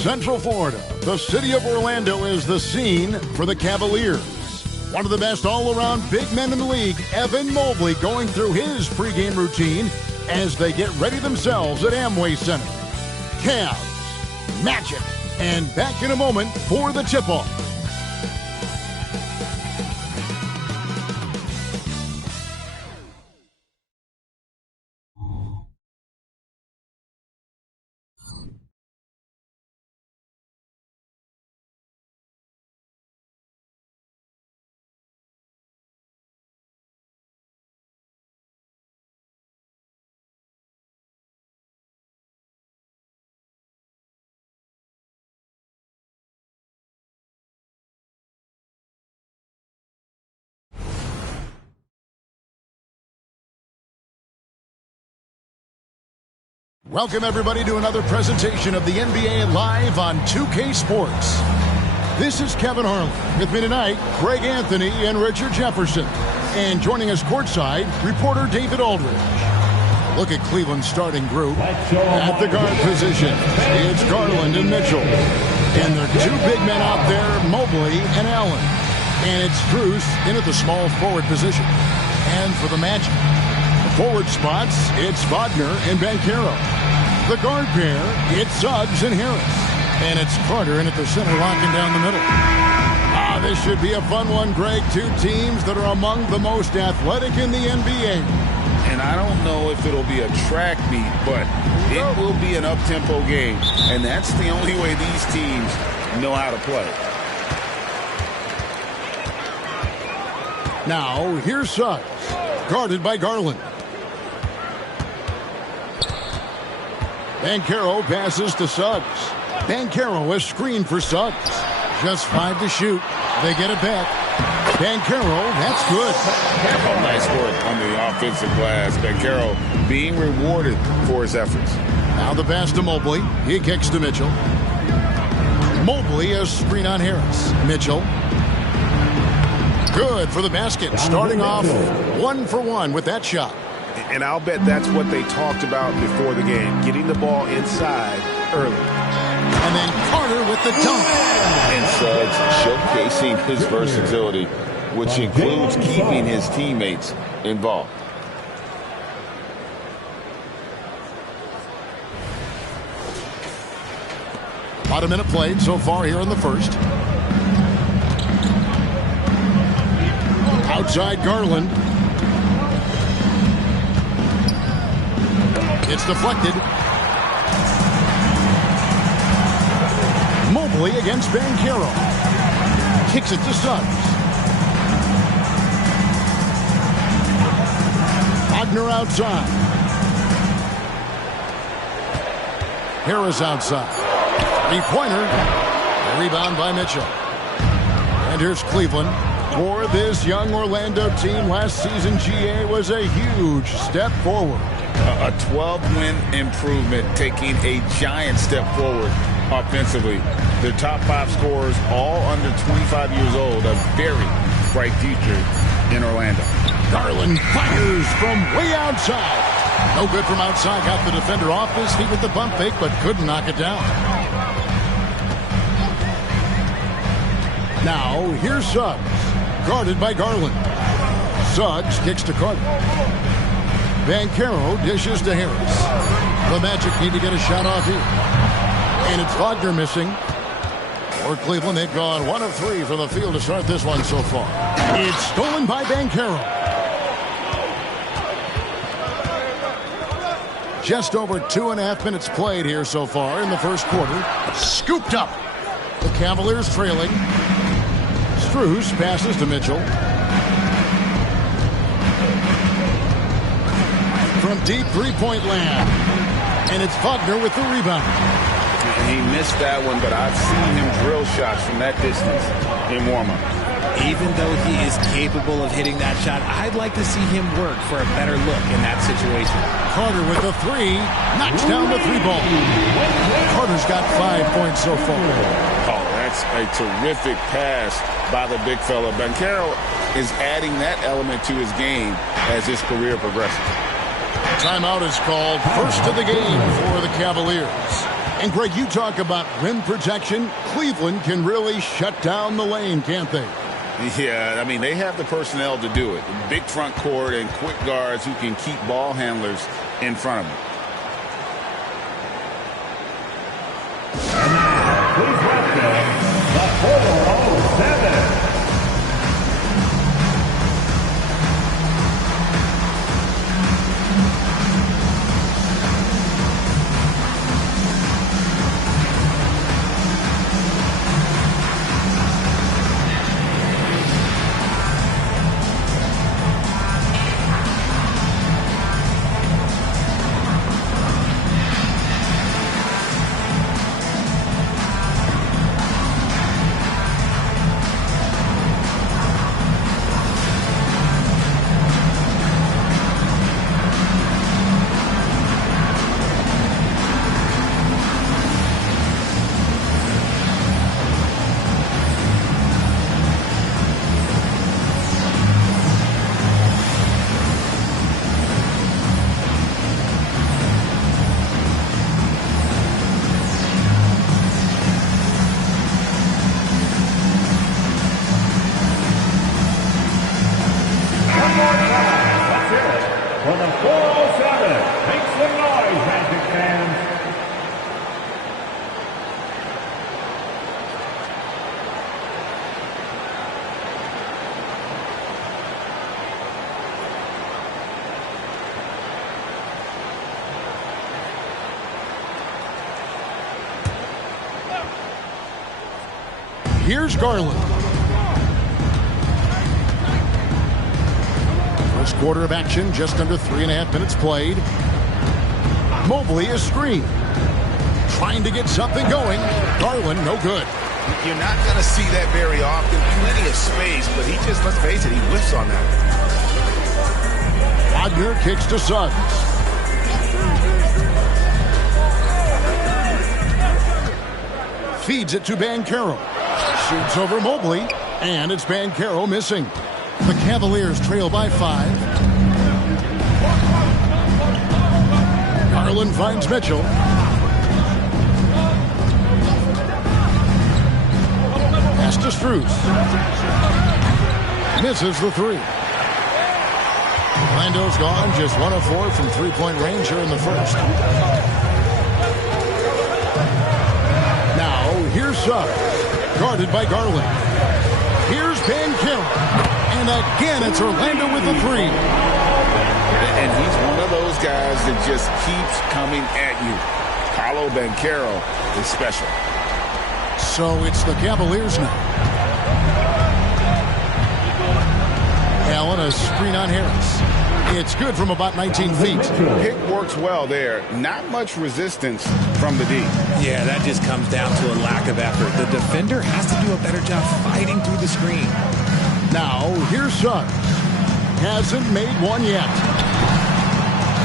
Central Florida, the city of Orlando is the scene for the Cavaliers. One of the best all-around big men in the league, Evan Mobley, going through his pregame routine as they get ready themselves at Amway Center. Cavs, Magic, and back in a moment for the tip-off. Welcome, everybody, to another presentation of the NBA live on 2K Sports. This is Kevin Harlan. With me tonight, Greg Anthony and Richard Jefferson. And joining us courtside, reporter David Aldridge. Look at Cleveland's starting group. At the guard position, it's Garland and Mitchell. And there are two big men out there, Mobley and Allen. And it's Strus in at the small forward position. And for the Magic, the forward spots, it's Wagner and Banchero. The guard pair, it's Suggs and Harris. And it's Carter in at the center, locking down the middle. This should be a fun one, Greg. Two teams that are among the most athletic in the NBA. And I don't know if it'll be a track meet, but it will be an up-tempo game. And that's the only way these teams know how to play. Now, here's Suggs, guarded by Garland. Banchero passes to Suggs. Banchero is screened for Suggs. Just 5 to shoot. They get it back. Banchero, that's good. Oh, nice work on the offensive glass. Banchero being rewarded for his efforts. Now the pass to Mobley. He kicks to Mitchell. Mobley, a screen on Harris. Mitchell. Good for the basket. Starting off 1 for 1 with that shot. And I'll bet that's what they talked about before the game, getting the ball inside early. And then Carter with the dunk. And Suggs showcasing his versatility, which includes keeping his teammates involved. About a minute played so far here in the first. Outside Garland. It's deflected. Mobley against Banchero. Kicks it to Suggs. Wagner outside. Harris outside. Three-pointer. Rebound by Mitchell. And here's Cleveland. For this young Orlando team, last season GA was a huge step forward. A 12-win improvement, taking a giant step forward offensively. Their top 5 scorers, all under 25 years old, a very bright future in Orlando. Garland fires from way outside. No good from outside. Got the defender off his feet with the bump fake, but couldn't knock it down. Now, here's Suggs, guarded by Garland. Suggs kicks to Carter. Banchero dishes to Harris. The Magic need to get a shot off here. And it's Wagner missing. For Cleveland, they've gone 1 of 3 from the field to start this one so far. It's stolen by Banchero. Just over 2.5 minutes played here so far in the first quarter. Scooped up. The Cavaliers trailing. Strus passes to Mitchell. From deep three-point land. And it's Wagner with the rebound. He missed that one, but I've seen him drill shots from that distance in warm-up. Even though he is capable of hitting that shot, I'd like to see him work for a better look in that situation. Carter with the 3, knocks down the 3 ball. Carter's got 5 points so far. Oh, that's a terrific pass by the big fella. Banchero is adding that element to his game as his career progresses. Timeout is called. First of the game for the Cavaliers. And, Greg, you talk about rim protection. Cleveland can really shut down the lane, can't they? Yeah, I mean, they have the personnel to do it. Big front court and quick guards who can keep ball handlers in front of them. And now, please welcome the 407. Here's Garland. First quarter of action, just under 3.5 minutes played. Mobley is screened. Trying to get something going. Garland, no good. You're not going to see that very often. Plenty of space, but he just, let's face it, he whiffs on that. Wagner kicks to Suggs. Feeds it to Banchero. Shoots over Mobley, and it's Banchero missing. The Cavaliers trail by 5. Garland finds Mitchell. Pass to Strus. Misses the 3. Orlando's gone just 1 of 4 from three-point range here in the first. Now, here's Suggs. Guarded by Garland. Here's Banchero. And again, it's Orlando with the 3. And he's one of those guys that just keeps coming at you. Paolo Banchero is special. So it's the Cavaliers now. Allen, a screen on Harris. It's good from about 19 feet. Pick works well there. Not much resistance from the D. Yeah, that just comes down to a lack of effort. The defender has to do a better job fighting through the screen. Now, here's Suggs. Hasn't made one yet.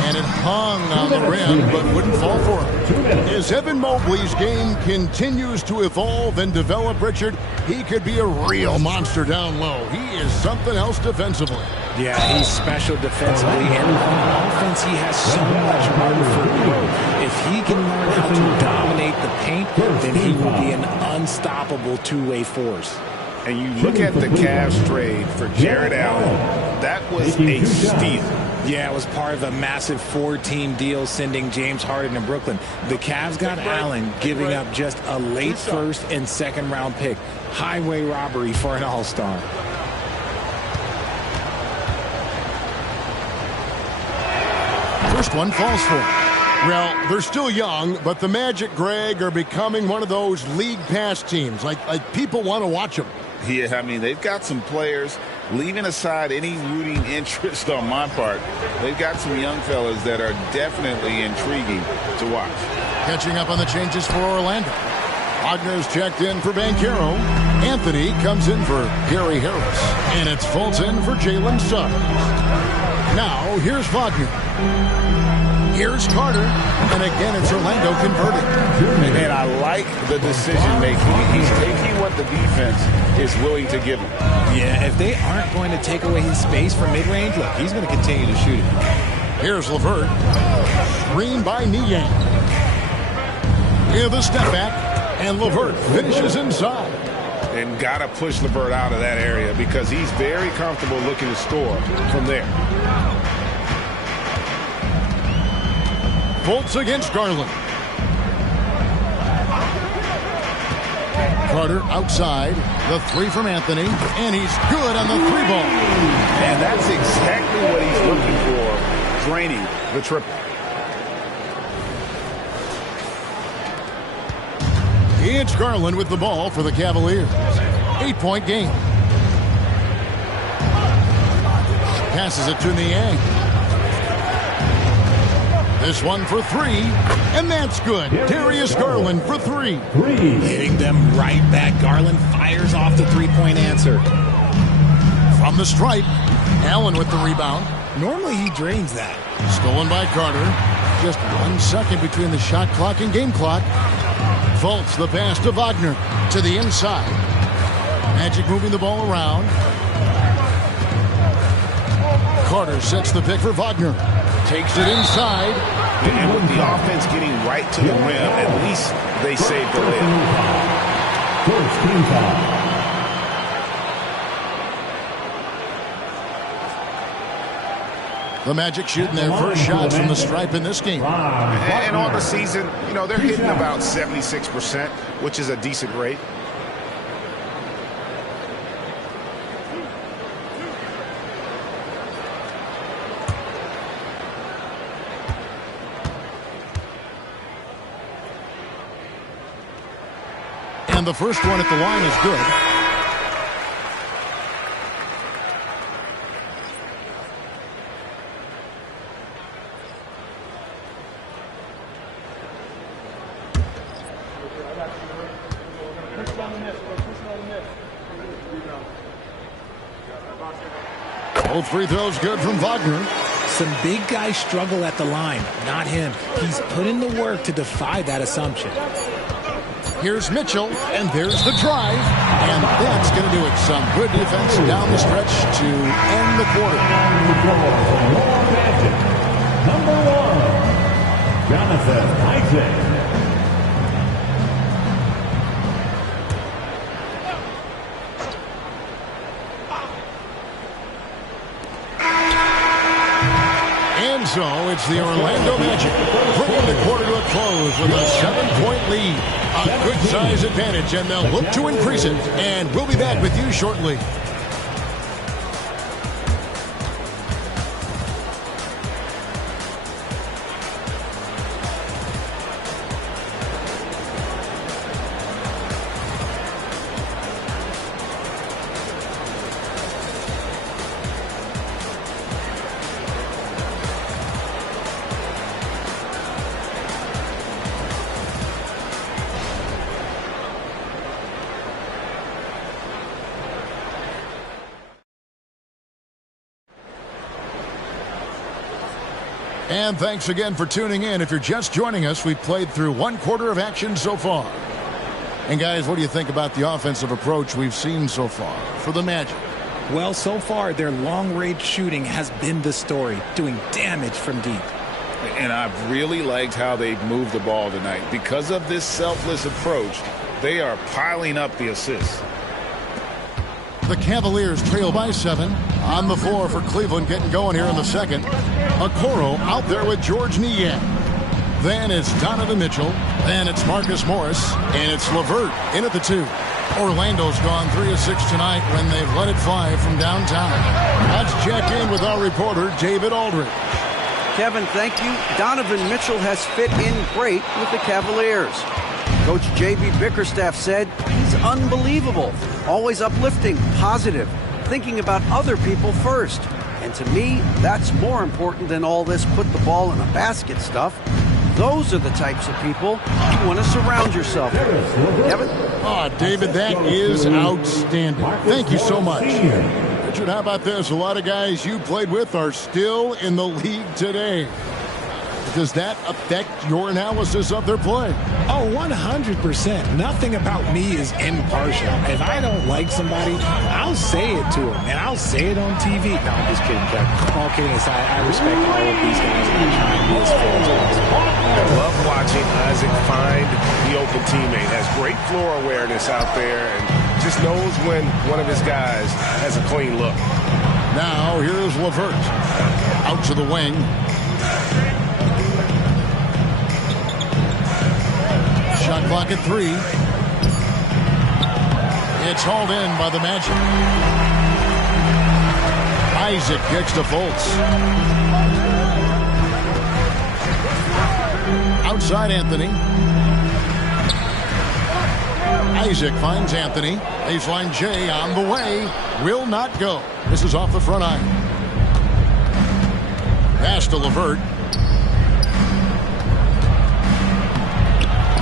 And it hung on the rim, but wouldn't fall for him. As Evan Mobley's game continues to evolve and develop, Richard, he could be a real monster down low. He is something else defensively. Yeah, he's special defensively, and on offense, he has so much room for growth. If he can learn how to dominate the paint, then he will be an unstoppable two-way force. And you look at the Cavs trade for Jared Allen, that was a steal. Yeah, it was part of a massive 4-team deal sending James Harden to Brooklyn. The Cavs got Allen, giving up just a late first and second round pick. Highway robbery for an all-star. First one falls for him. Well, they're still young, but the Magic, Greg, are becoming one of those league pass teams. Like people want to watch them. Yeah, I mean, they've got some players, leaving aside any rooting interest on my part, they've got some young fellas that are definitely intriguing to watch. Catching up on the changes for Orlando. Wagner's checked in for Banchero. Anthony comes in for Gary Harris. And it's Fulton for Jalen Suggs. Now, here's Wagner. Here's Carter. And again, it's Orlando converting. And I like the decision-making. He's taking what the defense is willing to give him. Yeah, if they aren't going to take away his space from mid-range, look, he's going to continue to shoot it. Here's LeVert. Screen by Niang. In the step back, and LeVert finishes inside. And got to push LeVert out of that area because he's very comfortable looking to score from there. Fultz against Garland. Carter outside. The three from Anthony. And he's good on the three ball. And that's exactly what he's looking for, draining the triple. It's Garland with the ball for the Cavaliers. 8-point game. Passes it to Niang. This one for three, and that's good. Darius Garland for three. Hitting them right back. Garland fires off the three-point answer. From the stripe, Allen with the rebound. Normally he drains that. Stolen by Carter. Just 1 second between the shot clock and game clock. Fultz the pass to Wagner to the inside. Magic moving the ball around. Carter sets the pick for Wagner. Takes it inside. And with the offense getting right to the rim, at least they saved the layup. First team foul. The Magic shooting their first shots from the stripe in this game. And on the season, you know, they're hitting about 76%, which is a decent rate. And the first one at the line is good. Both free throws good from Wagner. Some big guys struggle at the line, not him. He's put in the work to defy that assumption. Here's Mitchell, and there's the drive. And that's going to do it. Some good defense down the stretch to end the quarter. Number 1, Jonathan Isaac. And so it's the Orlando Magic bringing the quarter to a close with a 7-point lead. A good size advantage, and they'll look to increase it. And we'll be back with you shortly. And thanks again for tuning in. If you're just joining us, we've played through 1 quarter of action so far. And guys, what do you think about the offensive approach we've seen so far for the Magic? Well, so far, their long-range shooting has been the story, doing damage from deep. And I've really liked how they've moved the ball tonight. Because of this selfless approach, they are piling up the assists. The Cavaliers trail by 7. On the floor for Cleveland, getting going here in the second. Okoro out there with George Niang. Then it's Donovan Mitchell. Then it's Marcus Morris. And it's LeVert in at the 2. Orlando's gone 3 of 6 tonight when they've let it fly from downtown. Let's check in with our reporter, David Aldridge. Kevin, thank you. Donovan Mitchell has fit in great with the Cavaliers. Coach J.B. Bickerstaff said he's unbelievable, always uplifting, positive, thinking about other people first. And to me, that's more important than all this put the ball in a basket stuff. Those are the types of people you want to surround yourself with. Kevin? Oh, David, that is outstanding. Thank you so much. Richard, how about this? A lot of guys you played with are still in the league today. Does that affect your analysis of their play? Oh, 100%. Nothing about me is impartial. If I don't like somebody, I'll say it to them, and I'll say it on TV. No, I'm just kidding, Kevin. All kidding aside, I respect all of these guys, and I try and be as fair as possible. I love watching watching Isaac find the open teammate. Has great floor awareness out there and just knows when one of his guys has a clean look. Now here's LeVert. Out to the wing. Shot clock at 3. It's hauled in by the Magic. Isaac kicks to Fultz. Outside Anthony. Isaac finds Anthony. Baseline J on the way. Will not go. This is off the front iron. Pass to LeVert.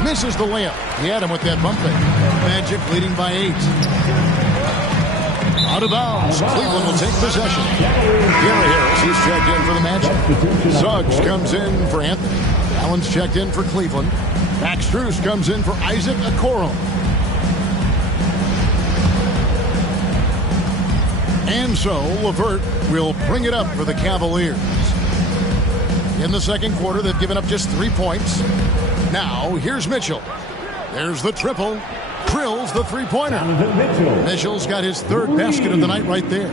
Misses the layup. He had him with that bump fake. Magic leading by 8. Out of bounds. Cleveland will take possession. Gary Harris is checked in for the Magic. Suggs comes in for Anthony. Allen's checked in for Cleveland. Max Strus comes in for Isaac Okoro. And so LeVert will bring it up for the Cavaliers. In the second quarter, they've given up just 3 points. Now, here's Mitchell. There's the triple. Drills the three-pointer. Mitchell's got his 3rd basket of the night right there.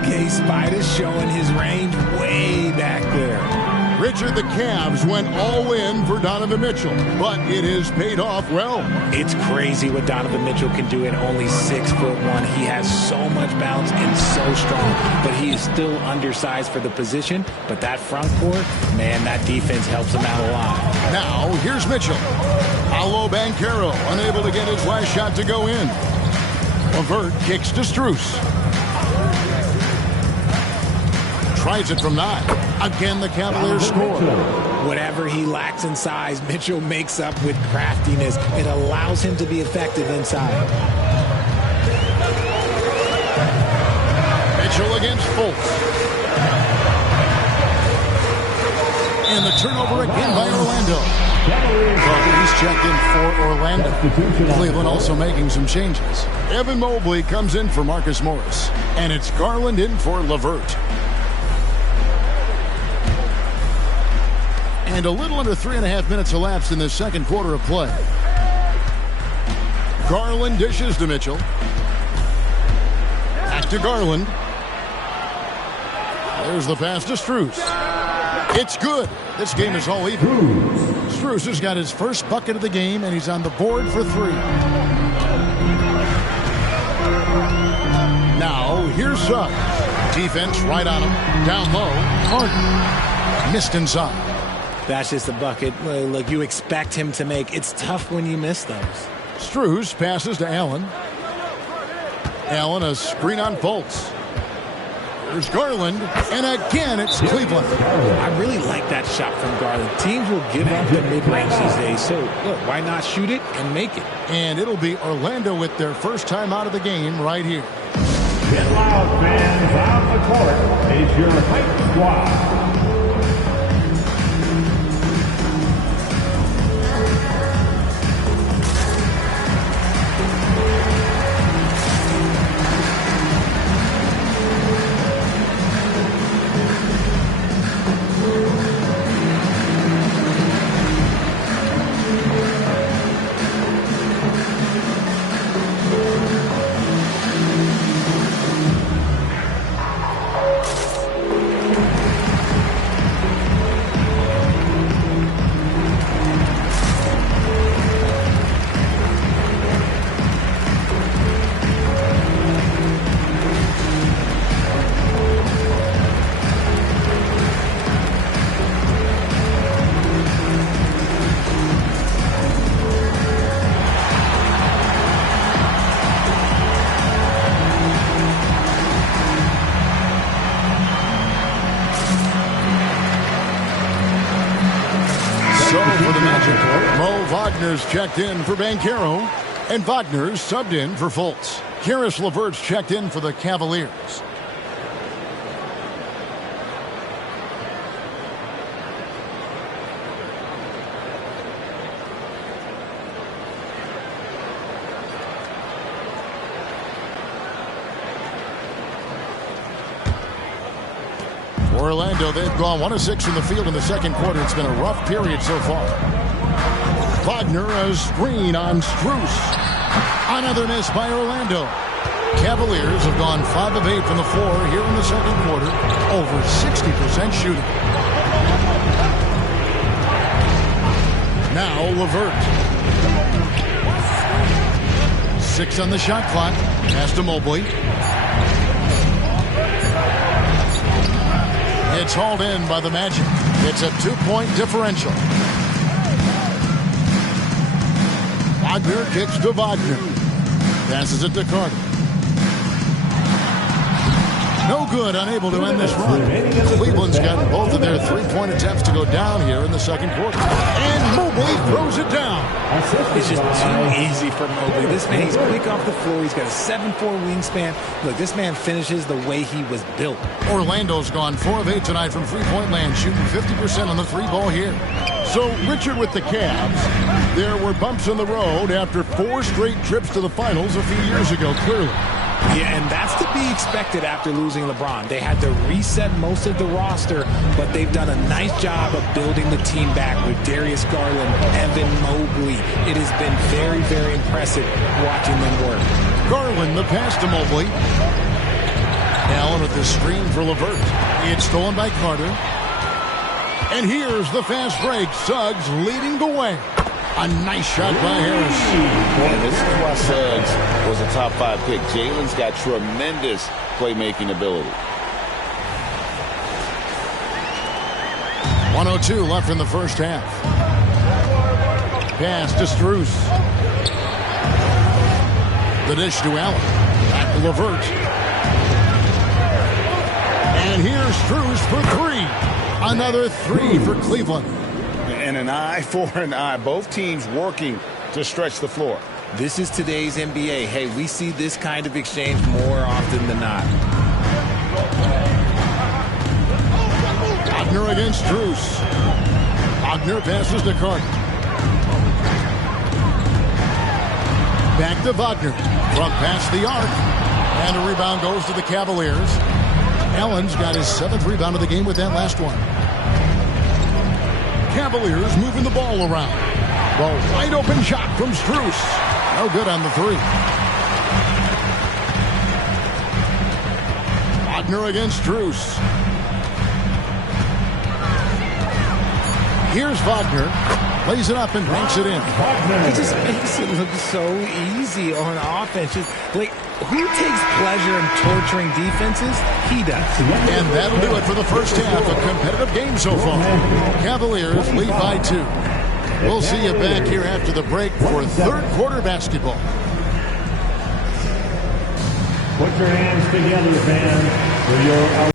Okay, Spider's showing his range way back there. Richard, the Cavs went all in for Donovan Mitchell, but it has paid off well. It's crazy what Donovan Mitchell can do at only 6'1". He has so much bounce and so strong, but he is still undersized for the position. But that front court, man, that defense helps him out a lot. Now, here's Mitchell. Paolo Banchero, unable to get his last shot to go in. LeVert kicks to Strus. Tries it from 9. Again, the Cavaliers score. Whatever he lacks in size, Mitchell makes up with craftiness. It allows him to be effective inside. Mitchell against Fultz. And the turnover again by Orlando. He's checked in for Orlando. Cleveland also making some changes. Evan Mobley comes in for Marcus Morris. And it's Garland in for LeVert. And a little under 3.5 minutes elapsed in the second quarter of play. Garland dishes to Mitchell. Back to Garland. There's the pass to Strus. It's good. This game is all even. Strus has got his first bucket of the game, and he's on the board for 3. Now, here's Suggs. Defense right on him. Down low. Harden. Missed inside. That's just a bucket like you expect him to make. It's tough when you miss those. Strus passes to Allen. Allen, a screen on Fultz. There's Garland, and again it's Cleveland. I really like that shot from Garland. Teams will give up the mid-range these days, so look, why not shoot it and make it? And it'll be Orlando with their first time out of the game right here. Get loud, fans. On the court is your Hype Squad. Wagner's checked in for Banchero, and Wagner's subbed in for Fultz. Karis LeVert's checked in for the Cavaliers. For Orlando, they've gone 1 of 6 from the field in the second quarter. It's been a rough period so far. Wagner, a screen on Strus. Another miss by Orlando. Cavaliers have gone 5 of 8 from the floor here in the second quarter. Over 60% shooting. Now LeVert. 6 on the shot clock. Pass to Mobley. It's hauled in by the Magic. It's a 2-point differential. Wagner kicks to Wagner. Passes it to Carter. No good, unable to end this run. Cleveland's got both of their three-point attempts to go down here in the second quarter. And Mobley throws it down. It's just too easy for Mobley. This man, he's quick off the floor. He's got a 7'4" wingspan. Look, this man finishes the way he was built. Orlando's gone 4 of 8 tonight from three-point land, shooting 50% on the three ball here. So, Richard, with the Cavs, there were bumps in the road after 4 straight trips to the finals a few years ago, clearly. Yeah, and that's to be expected after losing LeBron. They had to reset most of the roster, but they've done a nice job of building the team back with Darius Garland, Evan Mobley. It has been very, very impressive watching them work. Garland, the pass to Mobley. Allen with the screen for LeVert. It's stolen by Carter. And here's the fast break. Suggs leading the way. A nice shot by Harris. And this is why Suggs was a top 5 pick. Jalen's got tremendous playmaking ability. 1:02 left in the first half. Pass to Strus. The dish to Allen. Back to LeVert. And here's Strus for 3. Another 3 for Cleveland. And an eye for an eye. Both teams working to stretch the floor. This is today's NBA. Hey, we see this kind of exchange more often than not. Wagner against Strus. Wagner passes to Carter. Back to Wagner. From past the arc. And a rebound goes to the Cavaliers. Allen's got his 7th rebound of the game with that last one. Cavaliers moving the ball around. The wide open shot from Strus. No good on the 3. Wagner against Strus. Here's Wagner. Plays it up and banks it in. He just makes it look so easy on offense. Just, like, who takes pleasure in torturing defenses? He does. And that'll do it for the first half. A competitive game so far. Cavaliers lead by 2. We'll see you back here after the break for third quarter basketball. Put your hands together, fans, for your...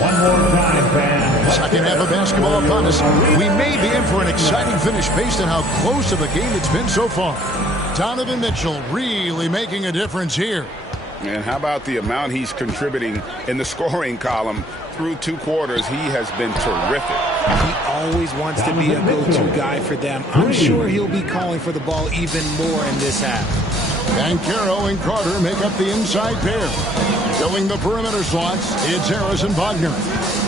One more time, fans. Second half of basketball upon us. We may be in for an exciting finish based on how close of a game it's been so far. Donovan Mitchell really making a difference here. And how about the amount he's contributing in the scoring column through 2 quarters? He has been terrific. He always wants to be a go-to guy for them. I'm sure he'll be calling for the ball even more in this half. Banchero and Carter make up the inside pair. Filling the perimeter slots, it's Harris and Wagner.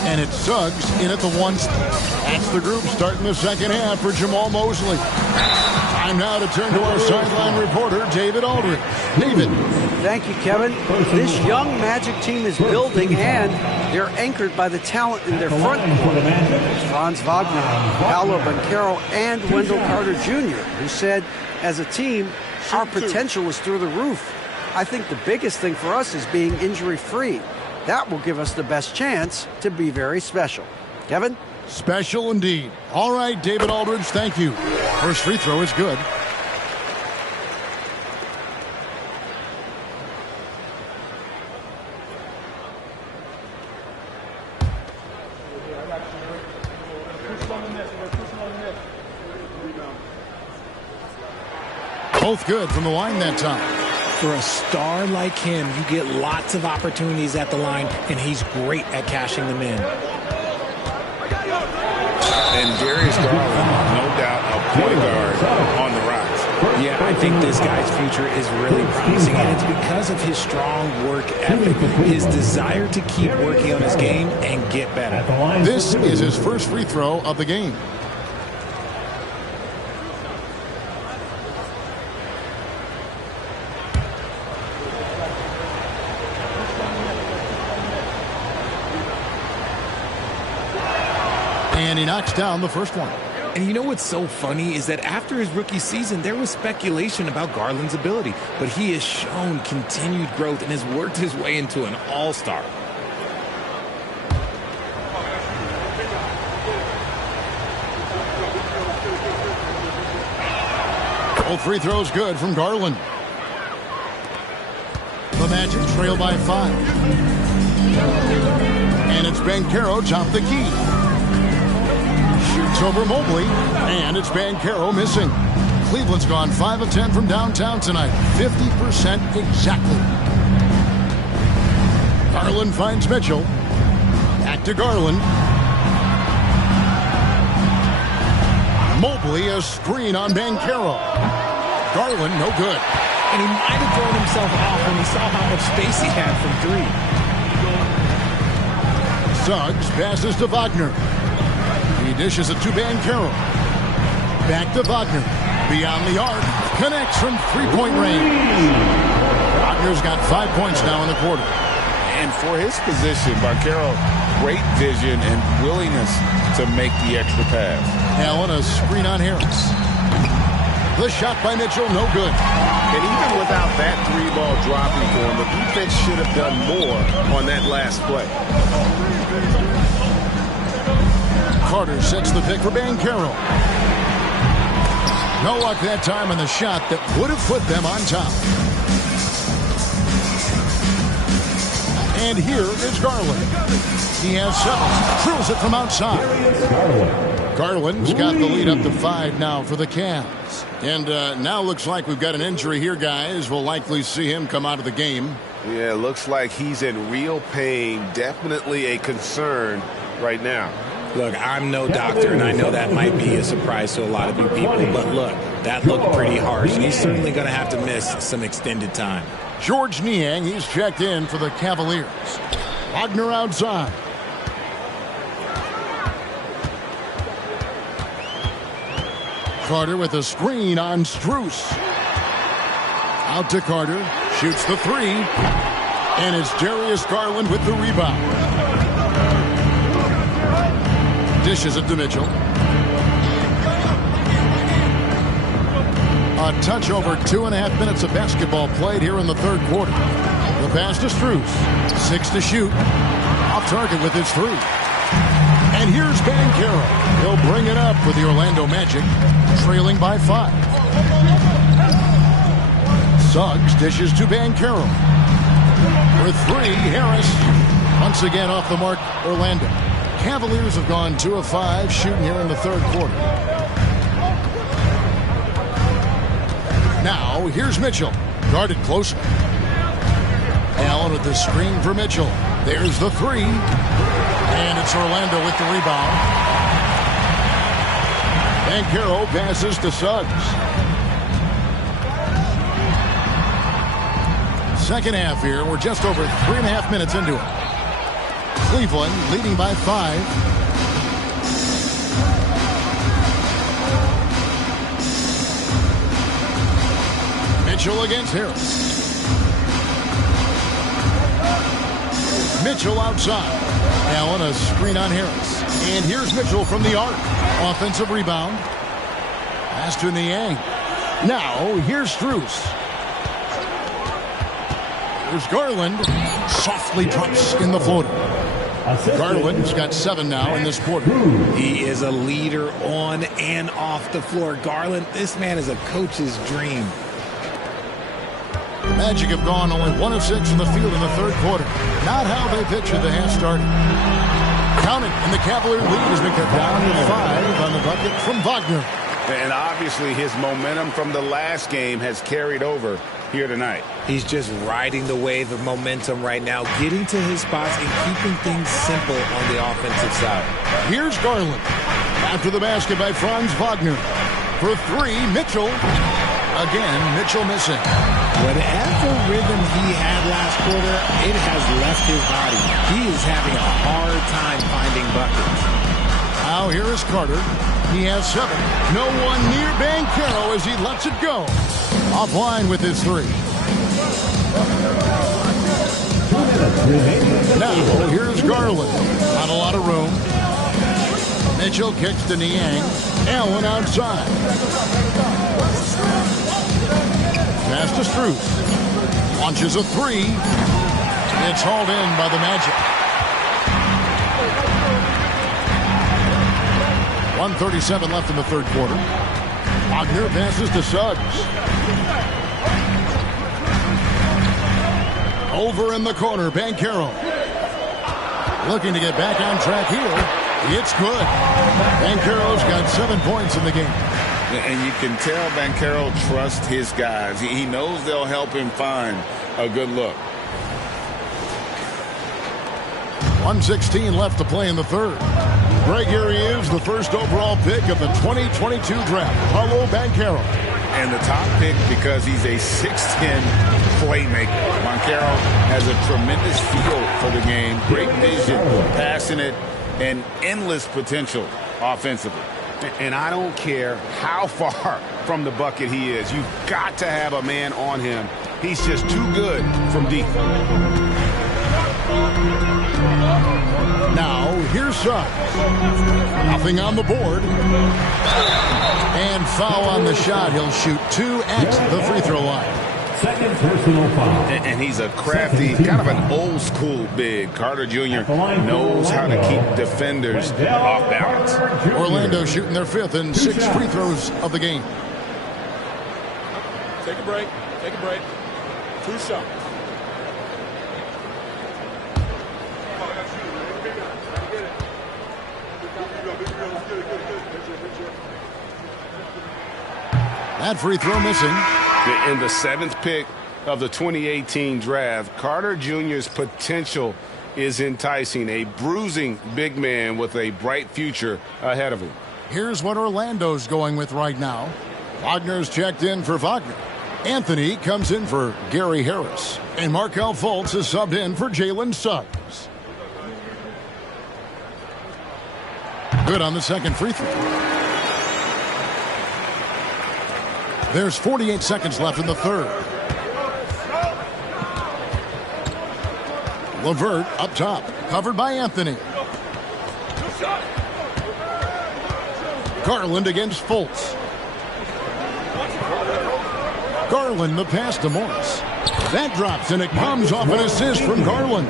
And it's Suggs in at the 1. That's the group starting the second half for Jamal Mosley. Time now to turn to our sideline reporter, David Aldridge. David. Thank you, Kevin. This young Magic team is building, and they're anchored by the talent in their front court. Franz Wagner, Paolo Banchero, and Wendell Carter Jr., who said, as a team, our potential is through the roof. I think the biggest thing for us is being injury-free. That will give us the best chance to be very special. Kevin? Special indeed. All right, David Aldridge, thank you. First free throw is good. Both good from the line that time. For a star like him, you get lots of opportunities at the line, and he's great at cashing them in. And Darius Garland, no doubt, a point guard on the rise. Yeah, I think this guy's future is really promising, and it's because of his strong work ethic, his desire to keep working on his game and get better. This is his first free throw of the game. And he knocks down the first one. And you know what's so funny is that after his rookie season, there was speculation about Garland's ability, but he has shown continued growth and has worked his way into an all-star. Both free throws good from Garland. The Magic trail by 5. And it's Banchero top the key. Shoots over Mobley, and it's Banchero missing. Cleveland's gone 5 of 10 from downtown tonight, 50% exactly. Garland finds Mitchell. Back to Garland. Mobley, a screen on Banchero. Garland, no good. And he might have thrown himself off when he saw how much space he had from 3. Suggs passes to Wagner. He dishes it to Banchero. Back to Wagner. Beyond the arc. Connects from 3-point range. Wagner's got 5 points now in the quarter. And for his position, Banchero, great vision and willingness to make the extra pass. Allen, a screen on Harris. The shot by Mitchell, no good. And even without that 3-ball dropping for him, the defense should have done more on that last play. Carter sets the pick for Banchero. No luck that time on the shot that would have put them on top. And here is Garland. He has 7. Drills it from outside. Garland's got the lead up to 5 now for the Cavs. And now looks like we've got an injury here, guys. We'll likely see him come out of the game. Yeah, looks like he's in real pain. Definitely a concern right now. Look, I'm no doctor, and I know that might be a surprise to a lot of you people, but look, that looked pretty harsh, and he's certainly going to have to miss some extended time. George Niang, he's checked in for the Cavaliers. Wagner outside. Carter with a screen on Strus. Out to Carter. Shoots the 3. And it's Darius Garland with the rebound. Dishes it to Mitchell. A touch over 2.5 minutes of basketball played here in the third quarter. The pass to Strus. 6 to shoot. Off target with his 3. And here's Banchero. He'll bring it up for the Orlando Magic, trailing by 5. Suggs dishes to Banchero. For 3, Harris. Once again off the mark, Orlando. Cavaliers have gone 2 of 5 shooting here in the third quarter. Now, here's Mitchell. Guarded closely. Allen with the screen for Mitchell. There's the three. And it's Orlando with the rebound. Banchero passes to Suggs. Second half here. We're just over 3.5 minutes into it. Cleveland leading by 5. Mitchell against Harris. Mitchell outside. Allen a screen on Harris. And here's Mitchell from the arc. Offensive rebound. Pass to Niang. Now here's Strus. Here's Garland. Softly drops in the floater. Garland's got 7 now in this quarter. He is a leader on and off the floor. Garland, this man is a coach's dream. Magic have gone only 1 of 6 in the field in the third quarter. Not how they pictured the half started. Counting, and the Cavalier lead has been cut down to 5 on the bucket from Wagner. And obviously his momentum from the last game has carried over here tonight. He's just riding the wave of momentum right now, getting to his spots and keeping things simple on the offensive side. Here's Garland. After the basket by Franz Wagner. For 3, Mitchell. Again, Mitchell missing. Whatever rhythm he had last quarter, it has left his body. He is having a hard time finding buckets. Now here is Carter. He has 7. No one near Banchero as he lets it go. Offline with his 3. Now here's Garland. Not a lot of room. Mitchell kicks to Niang. Allen outside. Pass to Strus. Launches a 3. It's hauled in by the Magic. 1:37 left in the third quarter. Wagner passes to Suggs. Over in the corner, Banchero. Looking to get back on track here. It's good. Banchero's got 7 points in the game. And you can tell Banchero trusts his guys. He knows they'll help him find a good look. 1:16 left to play in the third. Greg, here he is, the first overall pick of the 2022 draft, Paolo Banchero. And the top pick because he's a 6'10 playmaker. Banchero has a tremendous feel for the game, great vision, passing it, and endless potential offensively. And I don't care how far from the bucket he is. You've got to have a man on him. He's just too good from deep. Now, here's Suggs. Nothing on the board. And foul on the shot. He'll shoot 2 at the free throw line. Second personal foul. And he's a crafty, kind of an old school big. Carter Jr. knows how to keep defenders off balance. Orlando shooting their 5th and 6th free throws of the game. Take a break. Take a break. 2 shots. That free throw missing. In the 7th pick of the 2018 draft, Carter Jr.'s potential is enticing. A bruising big man with a bright future ahead of him. Here's what Orlando's going with right now. Wagner's checked in for Wagner. Anthony comes in for Gary Harris. And Markelle Fultz is subbed in for Jalen Suggs. Good on the second free throw. There's 48 seconds left in the third. LeVert up top, covered by Anthony. Garland against Fultz. Garland the pass to Morris. That drops and it comes off an assist from Garland.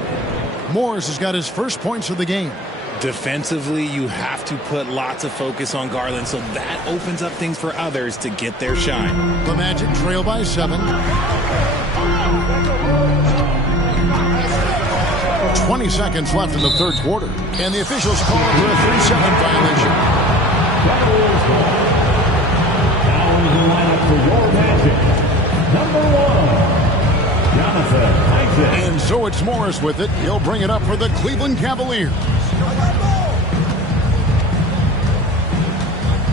Morris has got his first points of the game. Defensively, you have to put lots of focus on Garland, so that opens up things for others to get their shine. The Magic trail by 7. 20 seconds left in the third quarter. And the officials call it for a 3-second violation. Now in the lineup for your Magic, number 1, Jonathan Isaac. And so it's Morris with it. He'll bring it up for the Cleveland Cavaliers.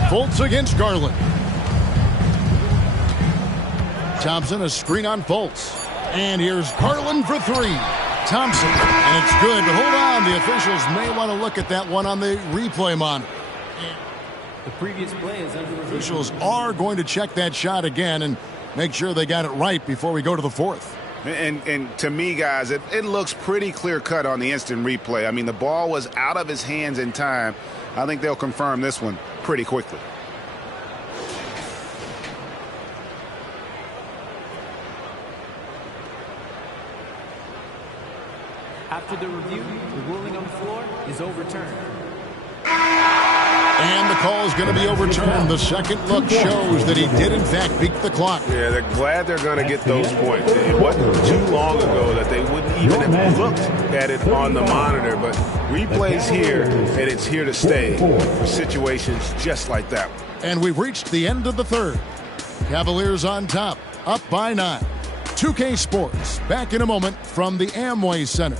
Fultz against Garland. Thompson, a screen on Fultz. And here's Garland for 3. Thompson, and it's good. Hold on, the officials may want to look at that one on the replay monitor. The previous play is under review. Officials are going to check that shot again and make sure they got it right before we go to the fourth. And to me, guys, it looks pretty clear-cut on the instant replay. I mean, the ball was out of his hands in time. I think they'll confirm this one pretty quickly. After the review, the ruling on the floor is overturned. And the call is going to be overturned. The second look shows that he did, in fact, beat the clock. Yeah, they're glad they're going to get those points. It wasn't too long ago that they wouldn't even have looked at it on the monitor. But replay's here, and it's here to stay for situations just like that. And we've reached the end of the third. Cavaliers on top, up by 9. 2K Sports, back in a moment from the Amway Center.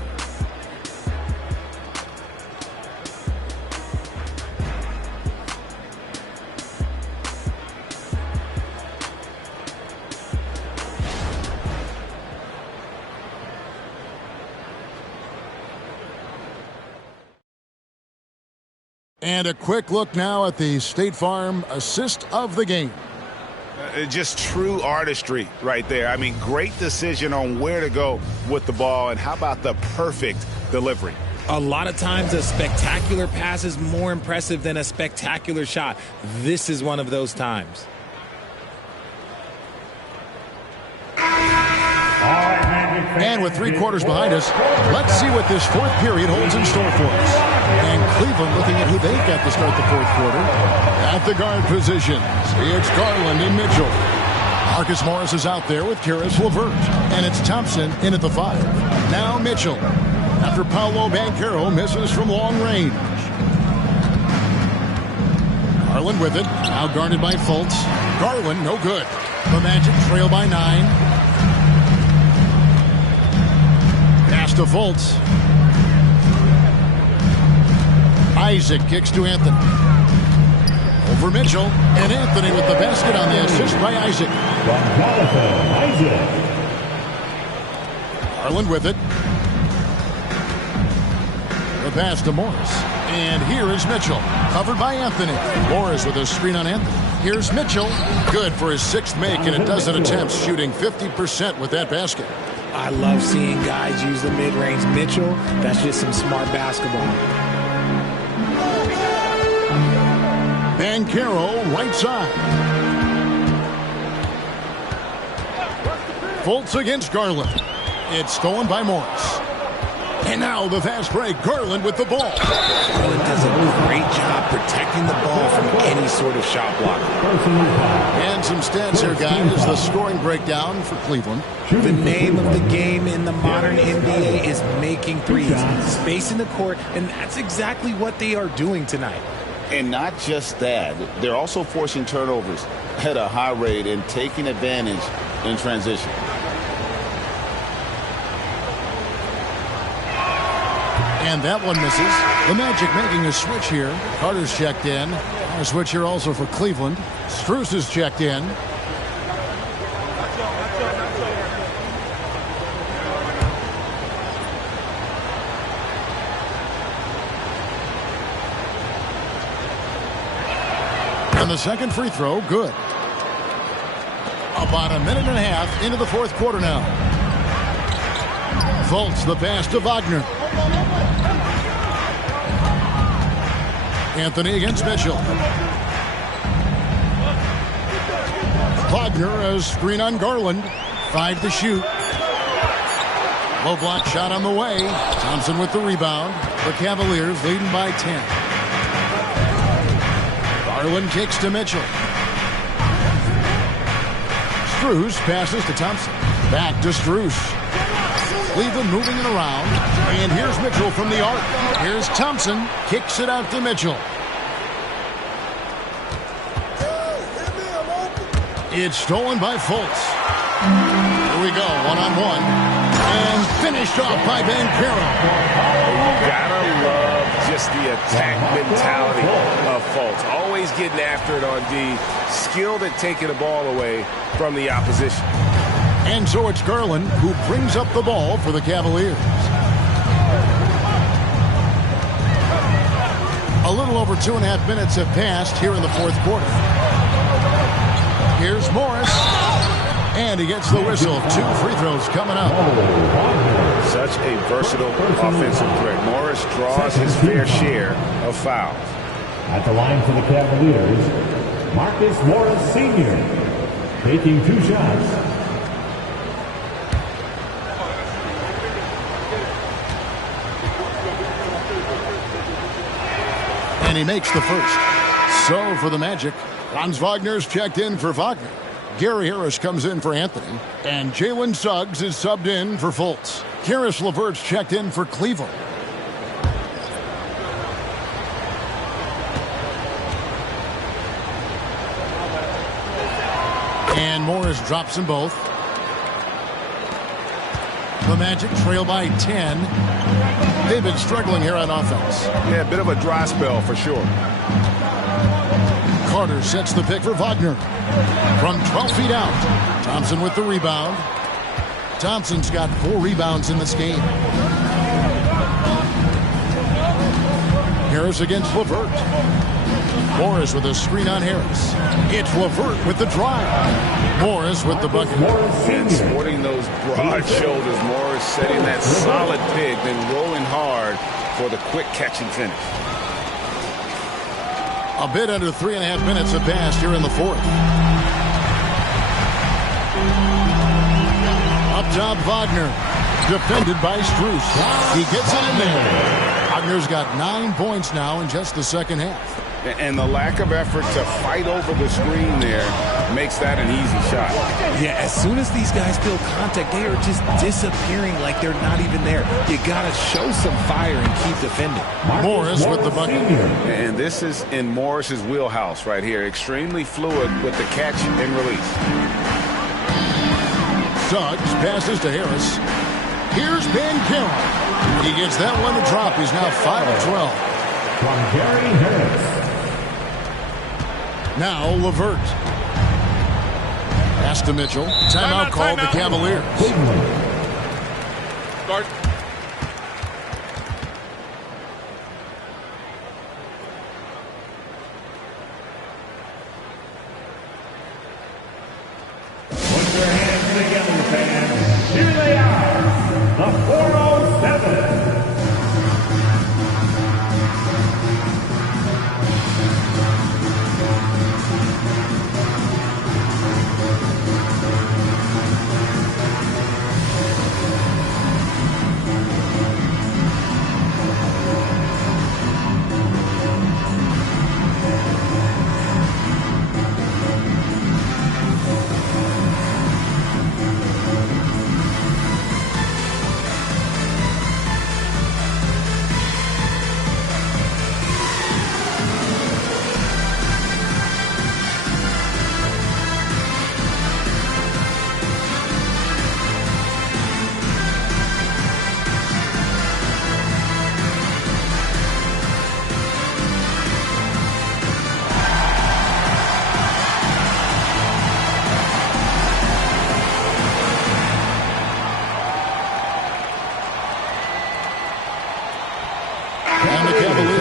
And a quick look now at the State Farm assist of the game. Just true artistry right there. I mean, great decision on where to go with the ball, and how about the perfect delivery? A lot of times a spectacular pass is more impressive than a spectacular shot. This is one of those times. And with 3 quarters behind us, let's see what this fourth period holds in store for us. And Cleveland looking at who they've got to start the fourth quarter. At the guard positions, it's Garland and Mitchell. Marcus Morris is out there with Karis LeVert. And it's Thompson in at the 5. Now Mitchell. After Paolo Banchero misses from long range. Garland with it. Now guarded by Fultz. Garland, no good. The Magic trail by 9. Pass to Fultz. Isaac kicks to Anthony. Over Mitchell. And Anthony with the basket on the assist by Isaac. Garland with it. The pass to Morris. And here is Mitchell. Covered by Anthony. Morris with a screen on Anthony. Here's Mitchell. Good for his 6th make and a dozen attempts, shooting 50% with that basket. I love seeing guys use the mid-range. Mitchell, that's just some smart basketball. Banchero, right side. Fultz against Garland. It's stolen by Morris. And now the fast break. Garland with the ball. Garland does a great job protecting the ball from any sort of shot blocker. And some stats here, guys. The scoring breakdown for Cleveland. The name of the game in the modern NBA is making threes, spacing the court, and that's exactly what they are doing tonight. And not just that, they're also forcing turnovers at a high rate and taking advantage in transition. And that one misses. The Magic making a switch here. Carter's checked in. A switch here also for Cleveland. Strus is checked in. And the second free throw, good. About a minute and a half into the fourth quarter now. Fultz, the pass to Wagner. Anthony against Mitchell. Wagner, a screen on Garland. 5 to shoot. Low block shot on the way. Thompson with the rebound. The Cavaliers leading by 10. Garland kicks to Mitchell. Strus passes to Thompson. Back to Strus. Cleveland moving it around. And here's Mitchell from the arc. Here's Thompson. Kicks it out to Mitchell. It's stolen by Fultz. Here we go, one-on-one. And finished off by Banchero. You gotta love just the attack mentality of Fultz. Always getting after it on D. Skilled at taking the ball away from the opposition. And so it's Garland who brings up the ball for the Cavaliers. A little over 2.5 minutes have passed here in the fourth quarter. Here's Morris. And he gets the whistle. 2 free throws coming up. Such a versatile offensive threat. Morris draws his fair share of fouls. At the line for the Cavaliers, Marcus Morris Sr. taking 2 shots. And he makes the first. So for the Magic, Franz Wagner's checked in for Wagner. Gary Harris comes in for Anthony. And Jalen Suggs is subbed in for Fultz. Karis LeVert's checked in for Cleveland. And Morris drops them both. The Magic trail by 10. They've been struggling here on offense. Yeah, a bit of a dry spell for sure. Carter sets the pick for Wagner. From 12 feet out. Thompson with the rebound. Thompson's got 4 rebounds in this game. Harris against LeVert. Morris with a screen on Harris. It's LeVert with the drive. Morris with the bucket. And sporting those broad shoulders, Morris setting that solid pick, then rolling hard for the quick catch and finish. A bit under 3.5 minutes have passed here in the fourth. Up top, Wagner. Defended by Strus. He gets it in there. Wagner's got 9 points now in just the second half. And the lack of effort to fight over the screen there makes that an easy shot. Yeah, as soon as these guys feel contact, they are just disappearing like they're not even there. You got to show some fire and keep defending. Morris with the bucket. And this is in Morris's wheelhouse right here. Extremely fluid with the catch and release. Suggs passes to Harris. Here's Banchero. He gets that one to drop. He's now 5 of 12. From Gary Harris. Now LeVert. Pass to Mitchell. Timeout called the Cavaliers. Start. Put your hands together, fans. Here they are, the 407.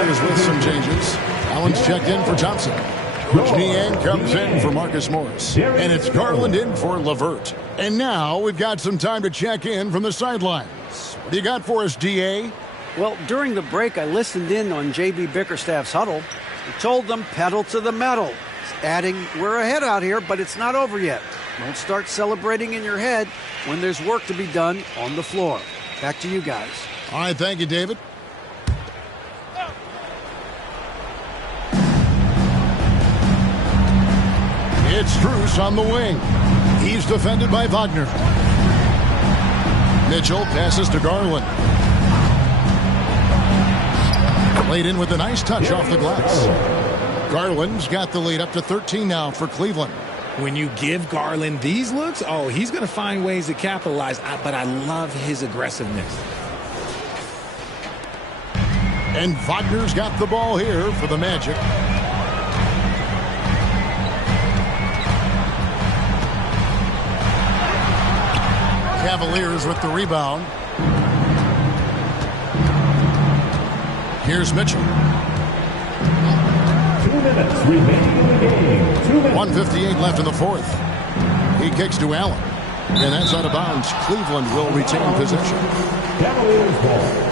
With some changes. Allen's checked in for Thompson. Coach Niang comes in for Marcus Morris. And it's Garland in for LeVert. And now we've got some time to check in from the sidelines. What do you got for us, DA? Well, during the break, I listened in on J.B. Bickerstaff's huddle. He told them pedal to the metal. Adding, we're ahead out here, but it's not over yet. Don't start celebrating in your head when there's work to be done on the floor. Back to you guys. All right, thank you, David. It's Strus on the wing. He's defended by Wagner. Mitchell passes to Garland. Laid in with a nice touch off the glass. Garland's got the lead up to 13 now for Cleveland. When you give Garland these looks, oh, he's going to find ways to capitalize, but I love his aggressiveness. And Wagner's got the ball here for the Magic. Cavaliers with the rebound. Here's Mitchell. 2 minutes remaining in the game. 2 minutes. 1:58 left in the fourth. He kicks to Allen. And that's out of bounds. Cleveland will retain possession. Cavaliers ball.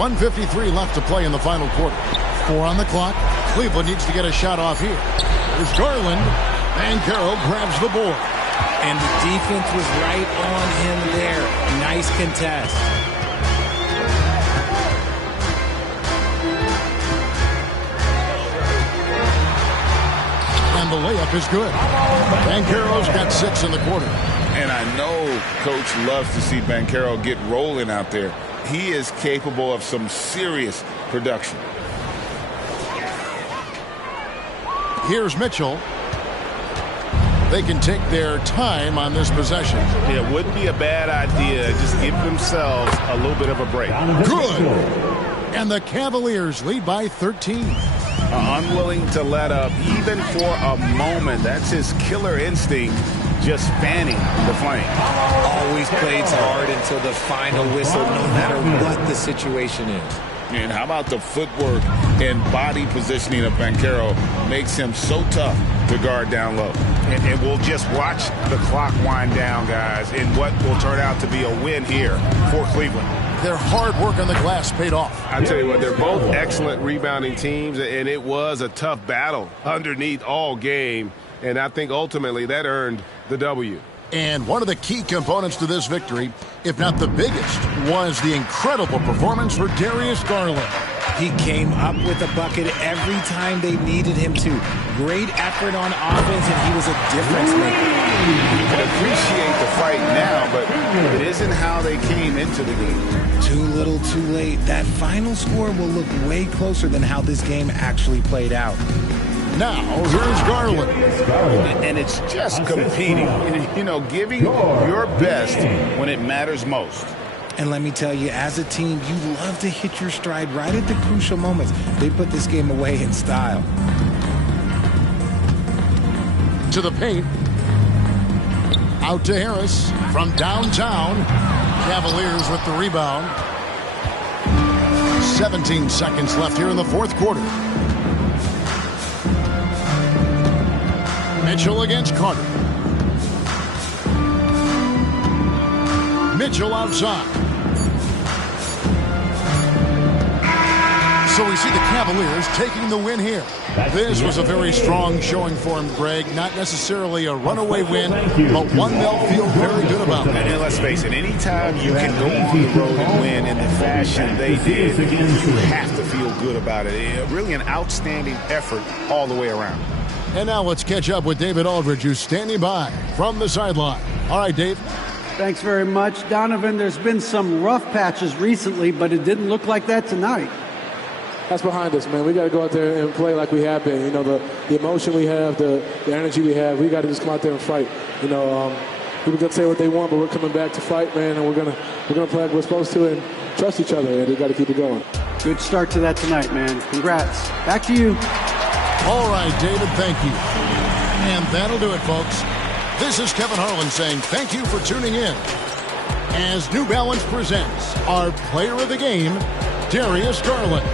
.153 left to play in the final quarter. 4 on the clock. Cleveland needs to get a shot off here. There's Garland. Banchero grabs the board. And the defense was right on him there. Nice contest. And the layup is good. Banchero's got 6 in the quarter. And I know Coach loves to see Banchero get rolling out there. He is capable of some serious production. Here's Mitchell. They can take their time on this possession. It wouldn't be a bad idea. Just give themselves a little bit of a break. Good. And the Cavaliers lead by 13. Unwilling to let up even for a moment. That's his killer instinct, just fanning the flame. Always plays hard until the final whistle, no matter what the situation is. And how about the footwork and body positioning of Banchero makes him so tough to guard down low. And we'll just watch the clock wind down, guys, in what will turn out to be a win here for Cleveland. Their hard work on the glass paid off. I tell you what, they're both excellent rebounding teams, and it was a tough battle underneath all game. And I think ultimately that earned the W. And one of the key components to this victory, if not the biggest, was the incredible performance for Darius Garland. He came up with a bucket every time they needed him to. Great effort on offense, and he was a difference maker. You can appreciate the fight now, but it isn't how they came into the game. Too little, too late. That final score will look way closer than how this game actually played out. Now, here's Garland. And it's just competing, you know, giving your best when it matters most. And let me tell you, as a team, you love to hit your stride right at the crucial moments. They put this game away in style. To the paint. Out to Harris from downtown. Cavaliers with the rebound. 17 seconds left here in the fourth quarter. Mitchell against Carter. Mitchell outside. So we see the Cavaliers taking the win here. This was a very strong showing for him, Greg. Not necessarily a runaway win, but one they'll feel very good about. And let's face it, anytime you can go on the road and win in the fashion they did, you have to feel good about it. Really an outstanding effort all the way around. And now let's catch up with David Aldridge, who's standing by from the sideline. All right, Dave. Thanks very much. Donovan, there's been some rough patches recently, but it didn't look like that tonight. That's behind us, man. We got to go out there and play like we have been. You know, the emotion we have, the energy we have, we got to just come out there and fight. You know, people can say what they want, but we're coming back to fight, man, and we're gonna play like we're supposed to and trust each other, and we got to keep it going. Good start to that tonight, man. Congrats. Back to you. All right, David, thank you. And that'll do it, folks. This is Kevin Harlan saying thank you for tuning in as New Balance presents our player of the game, Darius Garland.